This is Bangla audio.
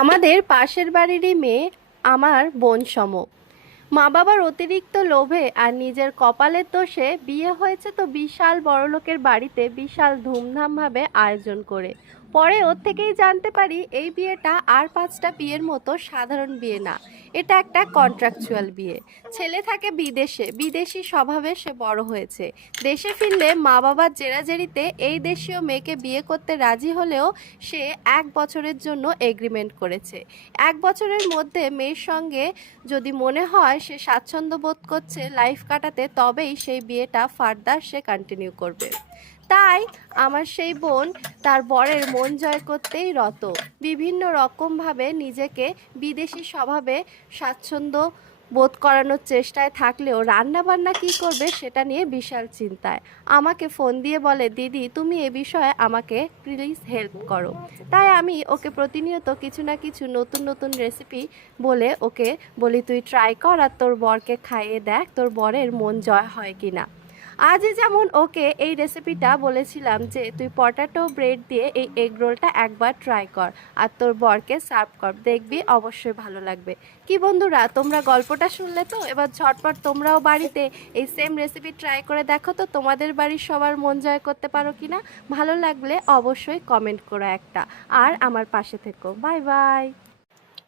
আমাদের পাশের বাড়িরই মেয়ে আমার বোন সম। মা বাবার অতিরিক্ত লোভে আর নিজের কপালের দোষে বিয়ে হয়েছে তো বিশাল বড়লোকের বাড়িতে, বিশাল ধুমধামভাবে আয়োজন করে। পরে ওর থেকেই জানতে পারি এই বিয়েটা আর 5টা বিয়ের মতো সাধারণ বিয়ে না, এটা একটা কন্ট্রাকচুয়াল বিয়ে। ছেলে থাকে বিদেশে, বিদেশি স্বভাবে সে বড় হয়েছে। দেশে ফিরলে মা বাবার জেরাজেরিতে এই দেশীয় মেয়েকে বিয়ে করতে রাজি হলেও সে 1 বছরের জন্য এগ্রিমেন্ট করেছে। 1 বছরের মধ্যে মেয়ের সঙ্গে যদি মনে হয় সে স্বাচ্ছন্দ্য বোধ করছে লাইফ কাটাতে, তবেই সেই বিয়েটা ফার্দার সে কন্টিনিউ করবে। তাই আমার সেই বোন তার বরের মন জয় করতেই রত। বিভিন্ন রকমভাবে নিজেকে বিদেশি স্বভাবে স্বাচ্ছন্দ্য বোধ করানোর চেষ্টায় থাকলেও রান্নাবান্না কী করবে সেটা নিয়ে বিশাল চিন্তায়। আমাকে ফোন দিয়ে বলে, দিদি তুমি এ বিষয়ে আমাকে প্লিজ হেল্প করো। তাই আমি ওকে প্রতিনিয়ত কিছু না কিছু নতুন নতুন রেসিপি বলে ওকে বলি, তুই ট্রাই কর আর তোর বরকে খাইয়ে দেখ তোর বরের মন জয় হয় কি না। আজই যেমন ওকে এই রেসিপিটা বলেছিলাম যে তুই পটাটো ব্রেড দিয়ে এই এগ রোলটা একবার ট্রাই কর আর তোর বরকে সার্ভ কর, দেখবি অবশ্যই ভালো লাগবে। কি বন্ধুরা, তোমরা গল্পটা শুনলে তো? এবার ঝটপট তোমরাও বাড়িতে এই সেম রেসিপি ট্রাই করে দেখো তো তোমাদের বাড়ির সবার মন জয় করতে পারো কিনা। ভালো লাগলে অবশ্যই কমেন্ট করো একটা, আর আমার পাশে থেকো। Bye bye.